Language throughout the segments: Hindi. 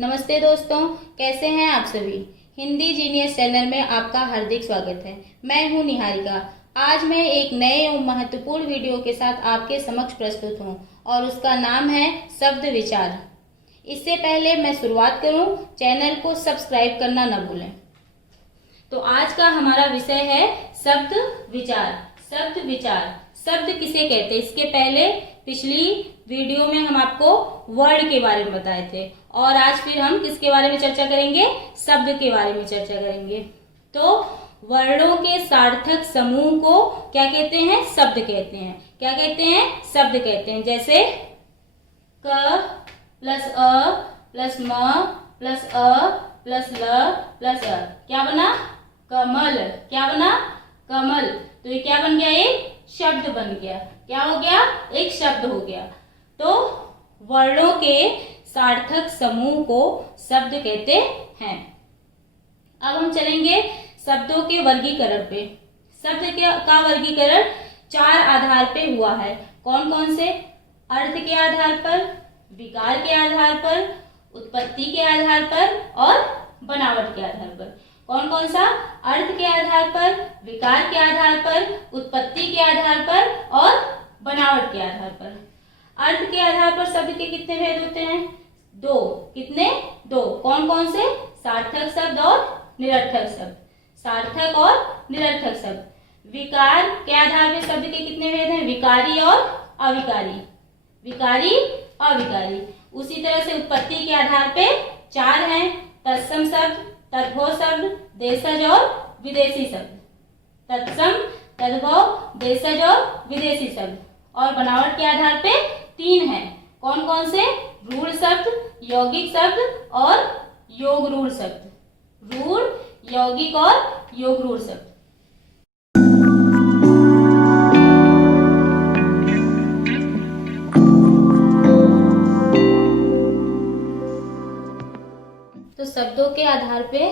नमस्ते दोस्तों, कैसे हैं आप सभी। हिंदी जीनियस चैनल में आपका हार्दिक स्वागत है। मैं हूं निहारिका। आज मैं एक नए और महत्वपूर्ण वीडियो के साथ आपके समक्ष प्रस्तुत हूं और उसका नाम है शब्द विचार। इससे पहले मैं शुरुआत करूं, चैनल को सब्सक्राइब करना न भूलें। तो आज का हमारा विषय है शब्द विचार। शब्द विचार, शब्द किसे कहते हैं। इसके पहले पिछली वीडियो में हम आपको वर्ड के बारे में बताए थे और आज फिर हम किसके बारे में चर्चा करेंगे, शब्द के बारे में चर्चा करेंगे। तो वर्णों के सार्थक समूह को क्या कहते हैं, शब्द कहते हैं। क्या कहते हैं, शब्द कहते हैं। जैसे क प्लस अ प्लस म प्लस अ प्लस ल प्लस अ, क्या बना, कमल। क्या बना, कमल। तो ये क्या बन गया, एक शब्द बन गया। क्या हो गया, एक शब्द हो गया। तो वर्णों के सार्थक समूह को शब्द कहते हैं। अब हम चलेंगे शब्दों के वर्गीकरण पे। शब्द का वर्गीकरण चार आधार पे हुआ है। कौन कौन से, अर्थ के आधार पर, विकार के आधार पर, उत्पत्ति के आधार पर और बनावट के आधार पर। कौन कौन सा, अर्थ के आधार पर, विकार के आधार पर, उत्पत्ति के आधार पर और बनावट के आधार पर। अर्थ के आधार पर शब्द के कितने भेद होते हैं, दो। कितने, दो। कौन कौन से, सार्थक शब्द और निरर्थक शब्द। सार्थक और निरर्थक शब्द। विकार के आधार पर शब्द के कितने भेद हैं, विकारी और अविकारी। विकारी, अविकारी। उसी तरह से उत्पत्ति के आधार पे चार हैं, तत्सम शब्द, तद्भव शब्द, देशज और विदेशी शब्द। तत्सम, तद्भव, देशज और विदेशी शब्द। और बनावट के आधार पे तीन हैं। कौन कौन से, रूढ़ शब्द, यौगिक शब्द और योग रूढ़ शब्द। रूढ़, यौगिक और योग रूढ़ शब्द। तो शब्दों के आधार पे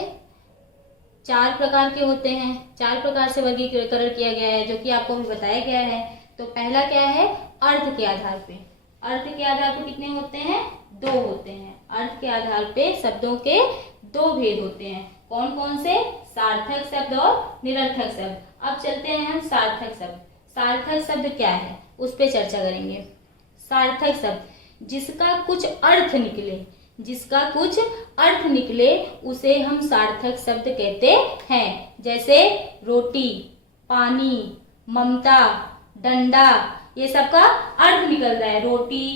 चार प्रकार के होते हैं। चार प्रकार से वर्गीकरण किया गया है, जो कि आपको भी बताया गया है। तो पहला क्या है, अर्थ के आधार पे। अर्थ के आधार पे कितने होते हैं, दो होते हैं। अर्थ के आधार पे शब्दों के दो भेद होते हैं। कौन कौन से, सार्थक शब्द और निरर्थक शब्द। अब चलते हैं हम सार्थक शब्द। सार्थक शब्द क्या है, उस पर चर्चा करेंगे। सार्थक शब्द जिसका कुछ अर्थ निकले, जिसका कुछ अर्थ निकले उसे हम सार्थक शब्द कहते हैं। जैसे रोटी, पानी, ममता, डंडा, ये सबका अर्थ निकल रहा है। रोटी,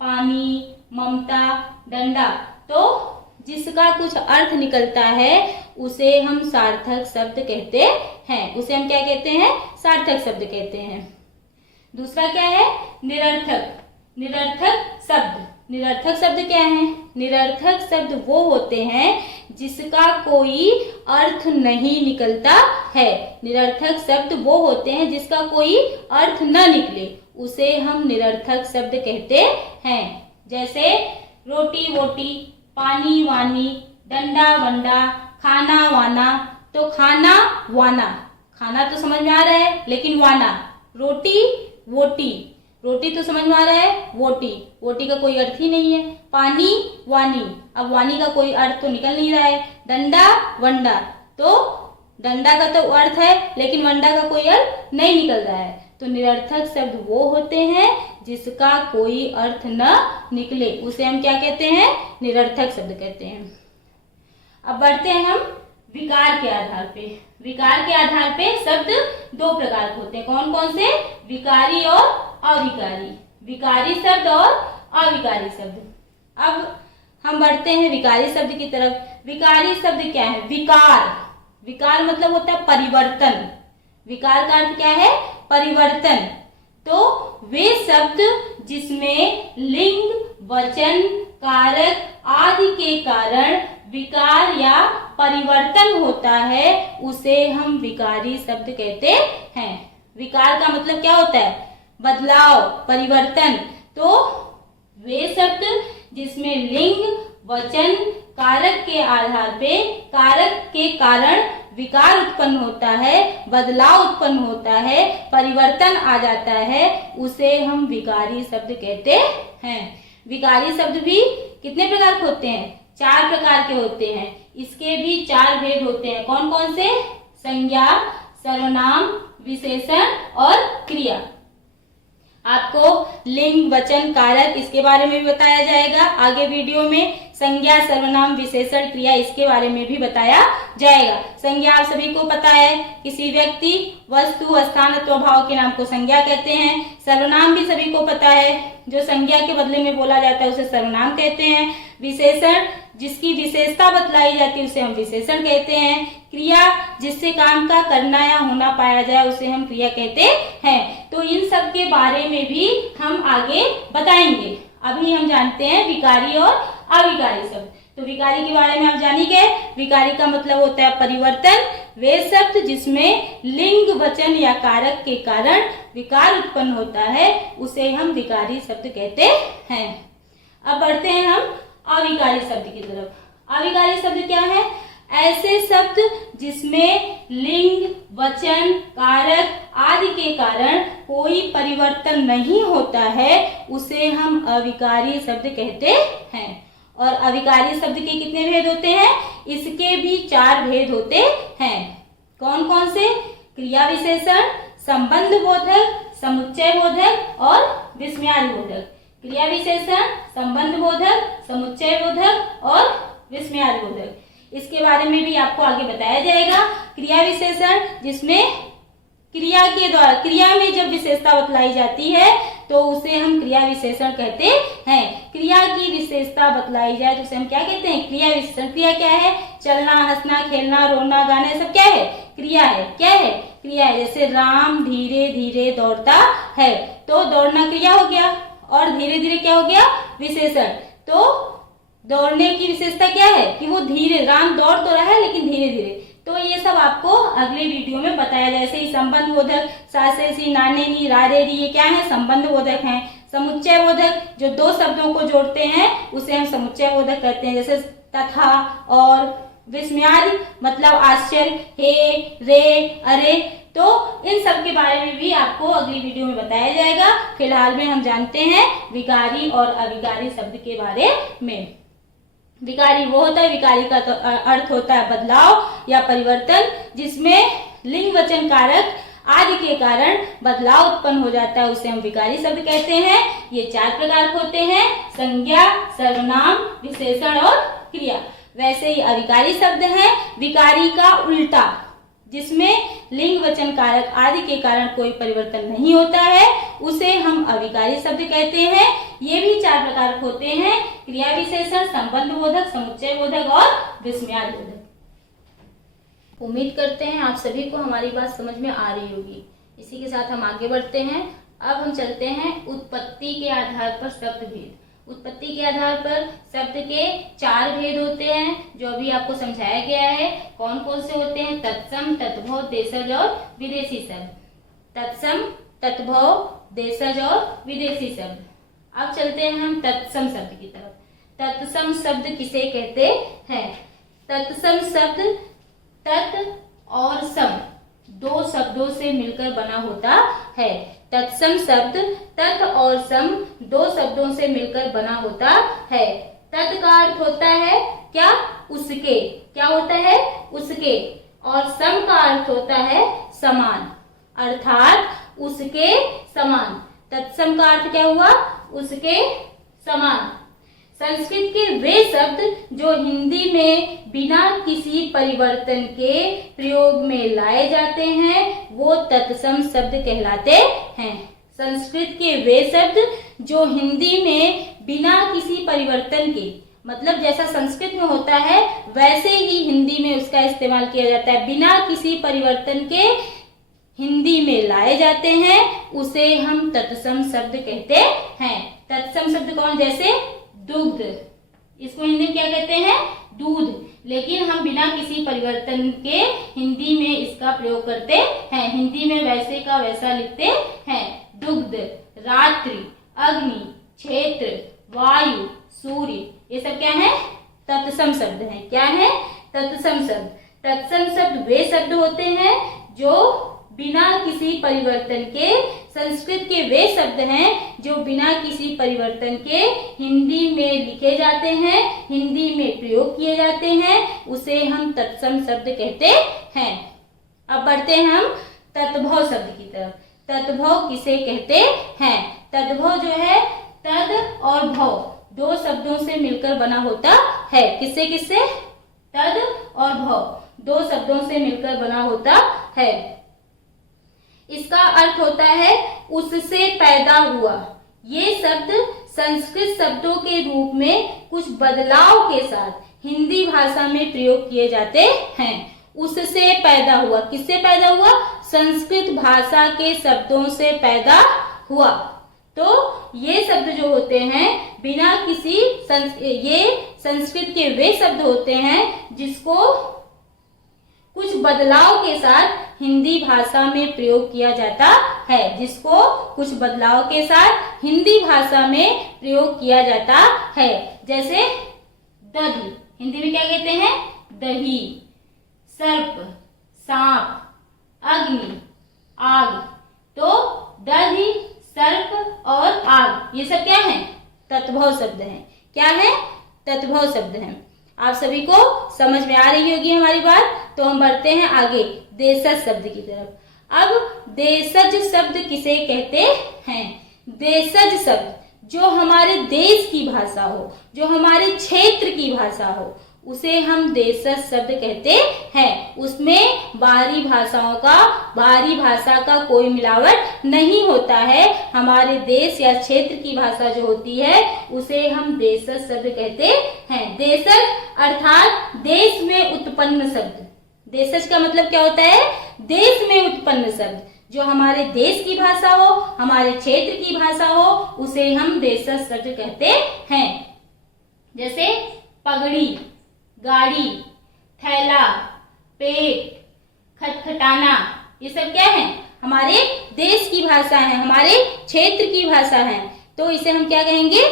पानी, ममता, डंडा। तो जिसका कुछ अर्थ निकलता है उसे हम सार्थक शब्द कहते हैं। उसे हम क्या कहते हैं, सार्थक शब्द कहते हैं। दूसरा क्या है, निरर्थक। निरर्थक शब्द। निरर्थक शब्द क्या है, निरर्थक शब्द वो होते हैं जिसका कोई अर्थ नहीं निकलता है। निरर्थक शब्द वो होते हैं जिसका कोई अर्थ न निकले, उसे हम निरर्थक शब्द कहते हैं। जैसे रोटी वोटी, पानी वानी, डंडा वंडा, खाना वाना। तो खाना वाना, खाना तो समझ में आ रहा है, लेकिन वाना, रोटी वोटी, रोटी तो समझ में आ रहा है, वोटी, वोटी का कोई अर्थ ही नहीं है। पानी वानी, अब वानी का कोई अर्थ तो निकल नहीं रहा है। डंडा वंडा, तो डंडा का तो अर्थ है लेकिन वंडा का कोई अर्थ नहीं निकल रहा है। तो निरर्थक शब्द वो होते हैं जिसका कोई अर्थ न निकले, उसे हम क्या कहते हैं, निरर्थक शब्द कहते हैं। अब बढ़ते हैं हम विकार के आधार पे। विकार के आधार पे शब्द दो प्रकार के होते हैं। कौन कौन से, विकारी और अविकारी। विकारी शब्द और अविकारी शब्द। अब हम बढ़ते हैं विकारी शब्द की तरफ। विकारी शब्द क्या है, विकार। विकार मतलब होता है परिवर्तन। विकार का अर्थ क्या है, परिवर्तन। तो वे शब्द जिसमें लिंग, वचन, कारक आदि के कारण विकार या परिवर्तन होता है उसे हम विकारी शब्द कहते हैं। विकार का मतलब क्या होता है, बदलाव, परिवर्तन। तो वे शब्द जिसमें लिंग, वचन, कारक के आधार पे, कारक के कारण विकार उत्पन्न होता है, बदलाव उत्पन्न होता है, परिवर्तन आ जाता है, उसे हम विकारी शब्द कहते हैं। विकारी शब्द भी कितने प्रकार के होते हैं, 4 प्रकार के होते हैं। इसके भी 4 भेद होते हैं। कौन कौन से? संज्ञा, सर्वनाम, विशेषण और क्रिया। आपको लिंग, वचन, कारक इसके बारे में भी बताया जाएगा आगे वीडियो में। संज्ञा, सर्वनाम, विशेषण, क्रिया इसके बारे में भी बताया जाएगा। संज्ञा आप सभी को पता है, किसी व्यक्ति, वस्तु, स्थान अथवा भाव के नाम को संज्ञा कहते हैं। सर्वनाम भी सभी को पता है, जो संज्ञा के बदले में बोला जाता है उसे सर्वनाम कहते हैं। विशेषण, जिसकी विशेषता बतलाई जाती है उसे हम विशेषण कहते हैं। क्रिया, जिससे काम का करना या होना पाया जाए उसे हम क्रिया कहते हैं। तो इन सब के बारे में भी हम आगे बताएंगे। अभी हम जानते हैं विकारी और अविकारी शब्द। तो विकारी के बारे में आप जानिए। विकारी का मतलब होता है परिवर्तन। वे शब्द जिसमें लिंग, वचन या कारक के कारण विकार उत्पन्न होता है उसे हम विकारी शब्द कहते हैं। अब बढ़ते हैं हम अविकारी शब्द की तरफ। अविकारी शब्द क्या है? ऐसे शब्द जिसमें लिंग, वचन, कारक आदि के कारण कोई परिवर्तन नहीं होता है उसे हम अविकारी शब्द कहते हैं। और अविकारी शब्द के कितने भेद होते हैं? इसके भी 4 भेद होते हैं। कौन कौन से? क्रिया विशेषण, संबंध बोधक, समुच्चय बोधक और विस्मयादि बोधक। क्रिया विशेषण, संबंध बोधक, समुच्चय बोधक और विस्मयादि बोधक। इसके बारे में भी आपको आगे बताया जाएगा। क्रिया विशेषण, जिसमें क्रिया के द्वारा, क्रिया में जब विशेषता बतलाई जाती है तो उसे हम क्रिया विशेषण कहते हैं। क्रिया की विशेषता बतलाई जाए तो उसे हम क्या कहते हैं? क्रिया विशेषण। क्रिया क्या है? चलना, हंसना, खेलना, रोना, गाना, सब क्या है? क्रिया है। क्या है? क्रिया है। जैसे राम धीरे धीरे दौड़ता है, तो दौड़ना क्रिया हो गया और धीरे धीरे क्या हो गया? विशेषण। तो दौड़ने की विशेषता क्या है? कि वो धीरे, राम दौड़ तो रहा है लेकिन धीरे धीरे। तो ये सब आपको अगले वीडियो में बताया जाए। जैसे ही संबंध बोधक, सासे सी, नाने नी, रारे री, ये क्या है? संबंध बोधक हैं। समुच्चय बोधक, जो 2 शब्दों को जोड़ते हैं उसे हम समुच्चय बोधक कहते हैं। जैसे तथा और। विस्मयादि मतलब आश्चर्य, हे, रे, अरे। तो इन सब के बारे में भी आपको अगली वीडियो में बताया जाएगा। फिलहाल में हम जानते हैं विकारी और अविकारी शब्द के बारे में। विकारी वो होता है, विकारी का तो अर्थ होता है बदलाव या परिवर्तन, जिसमें लिंग, वचन, कारक आदि के कारण बदलाव उत्पन्न हो जाता है उसे हम विकारी शब्द कहते हैं। ये 4 प्रकार होते हैं: संज्ञा, सर्वनाम, विशेषण और क्रिया। वैसे ही अविकारी शब्द है विकारी का उल्टा, जिसमें लिंग, वचन, कारक आदि के कारण कोई परिवर्तन नहीं होता है उसे हम अविकारी शब्द कहते हैं। ये भी 4 प्रकार होते हैं: क्रिया विशेषण, संबंध बोधक, समुच्चय बोधक और विस्मयादि बोधक। उम्मीद करते हैं आप सभी को हमारी बात समझ में आ रही होगी। इसी के साथ हम आगे बढ़ते हैं। अब हम चलते हैं उत्पत्ति के आधार पर शब्द भेद। उत्पत्ति के आधार पर शब्द के 4 भेद होते हैं जो अभी आपको समझाया गया है। कौन कौन से होते हैं? तत्सम, तद्भव, देशज और विदेशी शब्द। तत्सम, तद्भव, देशज और विदेशी शब्द। अब चलते हैं हम तत्सम शब्द की तरफ। तत्सम शब्द किसे कहते हैं? तत्सम शब्द तत् और सम 2 शब्दों से मिलकर बना होता है। तत्सम शब्द तत् और सम 2 शब्दों से मिलकर बना होता है। तत् का अर्थ होता है क्या? उसके। क्या होता है? उसके। और सम का अर्थ होता है समान, अर्थात उसके समान। तत्सम का अर्थ क्या हुआ? उसके समान। संस्कृत के वे शब्द जो हिंदी में बिना किसी परिवर्तन के प्रयोग में लाए जाते हैं वो तत्सम शब्द कहलाते हैं। संस्कृत के वे शब्द जो हिंदी में बिना किसी परिवर्तन के, मतलब जैसा संस्कृत में होता है वैसे ही हिंदी में उसका इस्तेमाल किया जाता है, बिना किसी परिवर्तन के हिंदी में लाए जाते हैं उसे हम तत्सम शब्द कहते हैं। तत्सम शब्द कौन? जैसे दुग्ध, इसको हिंदी में क्या कहते हैं? दूध। लेकिन हम बिना किसी परिवर्तन के हिंदी में इसका प्रयोग करते हैं। हिंदी में वैसे का वैसा लिखते हैं। दुग्ध, रात्रि, अग्नि, क्षेत्र, वायु, सूर्य, ये सब क्या है? तत्सम शब्द हैं। क्या है? तत्सम शब्द। तत्सम शब्द वे शब्द होते हैं जो बिना किसी परिवर्तन के, संस्कृत के वे शब्द हैं जो बिना किसी परिवर्तन के हिंदी में लिखे जाते हैं, हिंदी में प्रयोग उसे हम तत्सम शब्द कहते हैं। अब बढ़ते हैं हम तद्भव शब्द की तरफ। तद्भव किसे कहते हैं? तद्भव जो है, तद और भव दो शब्दों से मिलकर बना होता है। किससे किससे? तद और भव दो शब्दों से मिलकर बना होता है। इसका अर्थ होता है उससे पैदा हुआ। ये शब्द संस्कृत शब्दों के रूप में कुछ बदलाव के साथ हिंदी भाषा में प्रयोग किए जाते हैं। उससे पैदा हुआ, किससे पैदा हुआ? संस्कृत भाषा के शब्दों से पैदा हुआ। तो ये शब्द जो होते हैं बिना किसी ये संस्कृत के वे शब्द होते हैं जिसको कुछ बदलाव के साथ हिंदी भाषा में प्रयोग किया जाता है। जिसको कुछ बदलाव के साथ हिंदी भाषा में प्रयोग किया जाता है। जैसे दही, हिंदी में क्या कहते हैं? दही। सर्प, सांप, अग्नि, आग। तो दही, सर्प और आग, ये सब क्या है? तद्भव शब्द हैं। क्या है? तद्भव शब्द हैं। आप सभी को समझ में आ रही होगी हमारी बात। तो हम बढ़ते हैं आगे देशज शब्द की तरफ। अब देशज शब्द किसे कहते हैं? देशज शब्द जो हमारे देश की भाषा हो, जो हमारे क्षेत्र की भाषा हो, उसे हम देशज शब्द कहते हैं। उसमें बाहरी भाषा का कोई मिलावट नहीं होता है। हमारे देश या क्षेत्र की भाषा जो होती है उसे हम देशज शब्द कहते हैं। देशज अर्थात देश में उत्पन्न शब्द। देशज का मतलब क्या होता है? देश में उत्पन्न शब्द। जो हमारे देश की भाषा हो, हमारे क्षेत्र की भाषा हो, उसे हम देशज शब्द कहते हैं। जैसे पगड़ी, गाड़ी, थैला, पेट, खटखटाना, ये सब क्या है? हमारे देश की भाषा है, हमारे क्षेत्र की भाषा है। तो इसे हम क्या कहेंगे?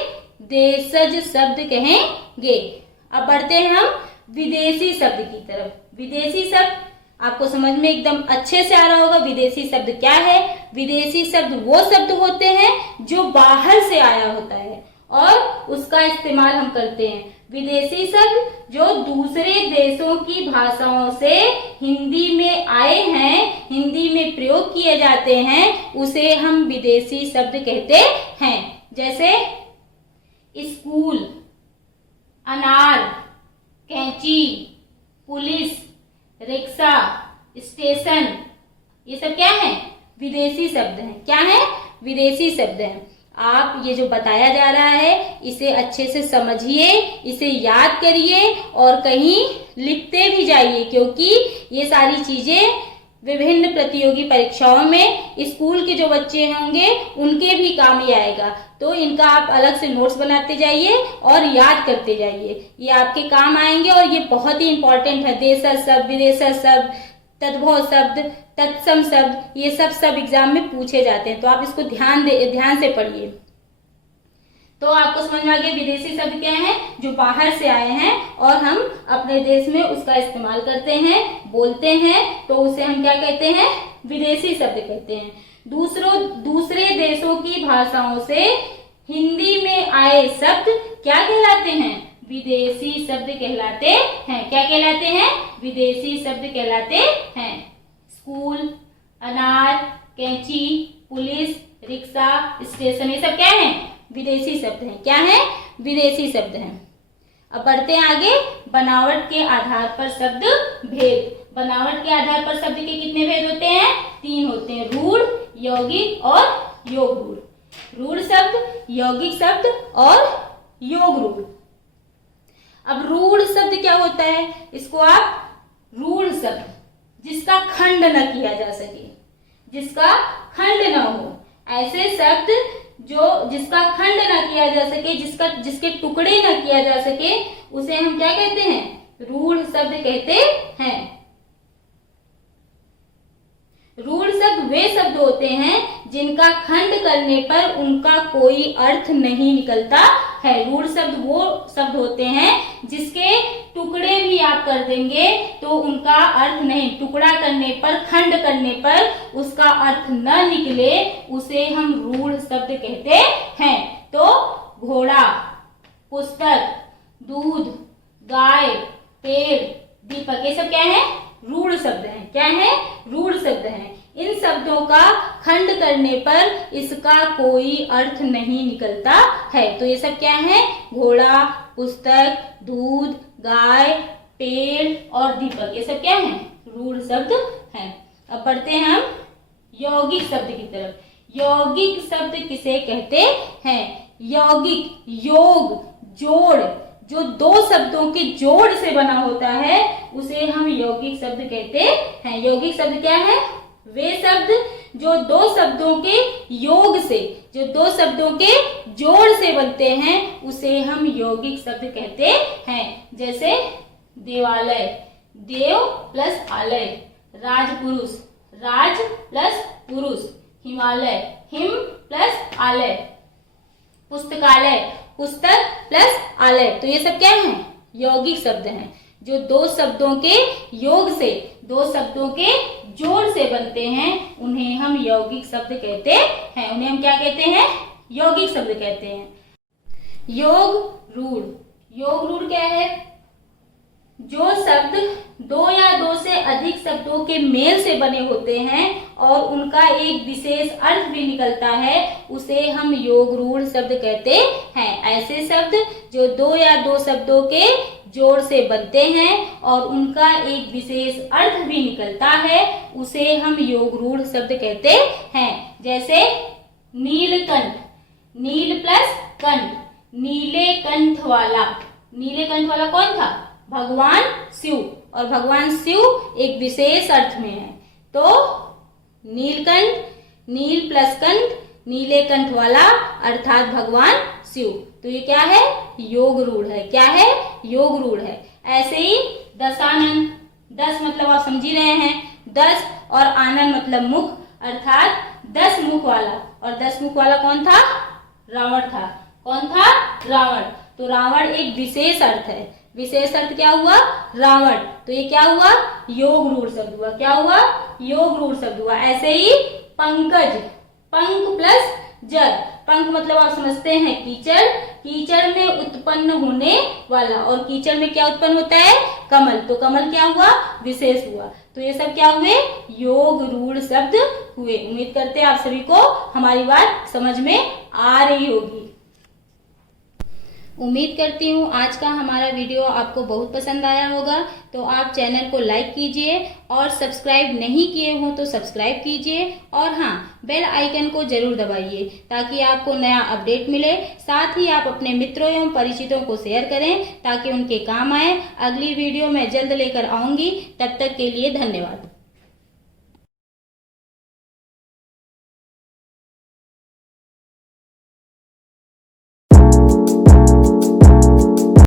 देशज शब्द कहेंगे। अब बढ़ते हैं हम विदेशी शब्द की तरफ। विदेशी शब्द आपको समझ में एकदम अच्छे से आ रहा होगा। विदेशी शब्द क्या है? विदेशी शब्द वो शब्द होते हैं जो बाहर से आया होता है और उसका इस्तेमाल हम करते हैं। विदेशी शब्द जो दूसरे देशों की भाषाओं से हिंदी में आए हैं, हिंदी में प्रयोग किए जाते हैं, उसे हम विदेशी शब्द कहते हैं। जैसे स्कूल, अनार, कैंची, पुलिस, रिक्शा, स्टेशन, ये सब क्या है? विदेशी शब्द हैं। क्या है? विदेशी शब्द हैं। आप ये जो बताया जा रहा है इसे अच्छे से समझिए, इसे याद करिए और कहीं लिखते भी जाइए, क्योंकि ये सारी चीजें विभिन्न प्रतियोगी परीक्षाओं में स्कूल के जो बच्चे होंगे उनके भी काम ही आएगा। तो इनका आप अलग से नोट्स बनाते जाइए और याद करते जाइए, ये आपके काम आएंगे और ये बहुत ही इंपॉर्टेंट है। देशज शब्द, विदेशज शब्द, तद्भव शब्द, तत्सम शब्द, ये सब एग्जाम में पूछे जाते हैं। तो आप इसको ध्यान से पढ़िए। तो आपको समझ में आ गया विदेशी शब्द क्या है? जो बाहर से आए हैं और हम अपने देश में उसका इस्तेमाल करते हैं, बोलते हैं, तो उसे हम क्या कहते हैं? विदेशी शब्द कहते हैं। दूसरे देशों की भाषाओं से हिंदी में आए शब्द क्या कहलाते हैं? विदेशी शब्द कहलाते हैं। क्या कहलाते हैं? विदेशी शब्द कहलाते हैं। स्कूल, अनार, कैंची, पुलिस, रिक्शा, स्टेशन, ये सब क्या है? विदेशी शब्द हैं। क्या है? विदेशी शब्द हैं। अब बढ़ते हैं आगे बनावट के आधार पर शब्द भेद। बनावट के आधार पर शब्द के कितने भेद होते हैं? 3 होते हैं, रूढ़, यौगिक और योग रूढ़। रूढ़ शब्द, यौगिक शब्द और योग रूढ़। अब रूढ़ शब्द क्या होता है? इसको आप रूढ़ शब्द जिसका खंड न किया जा सके, जिसका खंड न हो, ऐसे शब्द जो जिसका खंड न किया जा सके, जिसके टुकड़े न किया जा सके, उसे हम क्या कहते हैं? रूढ़ शब्द कहते हैं। रूढ़ शब्द वे शब्द होते हैं जिनका खंड करने पर उनका कोई अर्थ नहीं निकलता है। रूढ़ शब्द वो शब्द होते हैं जिसके टुकड़े भी आप कर देंगे तो उनका अर्थ नहीं, टुकड़ा करने पर, खंड करने पर उसका अर्थ न निकले, उसे हम रूढ़ शब्द कहते हैं। तो घोड़ा, पुस्तक, दूध, गाय, पेड़, दीपक, ये सब क्या है? रूढ़ शब्द हैं। क्या है? रूढ़ शब्द हैं। इन शब्दों का खंड करने पर इसका कोई अर्थ नहीं निकलता है। तो ये सब क्या है? घोड़ा, पुस्तक, दूध, गाय, पेड़ और दीपक, ये सब क्या है? रूढ़ शब्द हैं। अब बढ़ते हैं हम यौगिक शब्द की तरफ। यौगिक शब्द किसे कहते हैं? यौगिक, योग, जोड़, जो दो शब्दों के जोड़ से बना होता है उसे हम यौगिक शब्द कहते हैं। यौगिक शब्द क्या है? वे शब्द जो दो शब्दों के योग से, जो दो शब्दों के जोड़ से बनते हैं उसे हम यौगिक शब्द कहते हैं। जैसे देवालय, देव प्लस आलय, राजपुरुष, राज प्लस पुरुष, हिमालय, हिम प्लस आलय, पुस्तकालय, पुस्तक प्लस आलय। तो ये सब क्या है? यौगिक शब्द हैं, जो दो शब्दों के योग से, दो शब्दों के जोड़ से बनते हैं, उन्हें हम यौगिक शब्द कहते हैं। उन्हें हम क्या कहते हैं? यौगिक शब्द कहते हैं। योग रूढ़, योग रूढ़ क्या है? जो शब्द दो या दो से अधिक शब्दों के मेल से बने होते हैं और उनका एक विशेष अर्थ भी निकलता है उसे हम योग रूढ़ शब्द कहते हैं। ऐसे शब्द जो दो या दो शब्दों के जोड़ से बनते हैं और उनका एक विशेष अर्थ भी निकलता है उसे हम योग रूढ़ शब्द कहते हैं। जैसे नीलकंठ, नील प्लस कंठ, नीले कंठ वाला। नीले कंठ वाला कौन था? भगवान शिव, और भगवान शिव एक विशेष अर्थ में है। तो नीलकंठ, नील प्लस कंठ, नीले कंठ वाला अर्थात भगवान शिव। तो ये क्या है? योग रूढ़ है। क्या है? योग रूढ़ है। ऐसे ही दशानन, दस मतलब आप समझ ही रहे हैं, दस और आनन मतलब मुख, अर्थात 10 मुख वाला। और 10 मुख वाला कौन था? रावण था। कौन था? रावण। तो रावण एक विशेष अर्थ है। विशेष अर्थ क्या हुआ? रावण। तो ये क्या हुआ? योग रूढ़ शब्द हुआ। क्या हुआ? योग रूढ़ शब्द हुआ। ऐसे ही पंकज, पंख प्लस जग। पंख मतलब आप समझते हैं कीचड़, कीचड़ में उत्पन्न होने वाला, और कीचड़ में क्या उत्पन्न होता है? कमल। तो कमल क्या हुआ? विशेष हुआ। तो ये सब क्या हुए? योग रूढ़ शब्द हुए। उम्मीद करते हैं आप सभी को हमारी बात समझ में आ रही होगी। उम्मीद करती हूँ आज का हमारा वीडियो आपको बहुत पसंद आया होगा। तो आप चैनल को लाइक कीजिए और सब्सक्राइब नहीं किए हो तो सब्सक्राइब कीजिए, और हाँ, बेल आइकन को जरूर दबाइए ताकि आपको नया अपडेट मिले। साथ ही आप अपने मित्रों एवं परिचितों को शेयर करें ताकि उनके काम आए। अगली वीडियो मैं जल्द लेकर आऊँगी। तब तक के लिए धन्यवाद।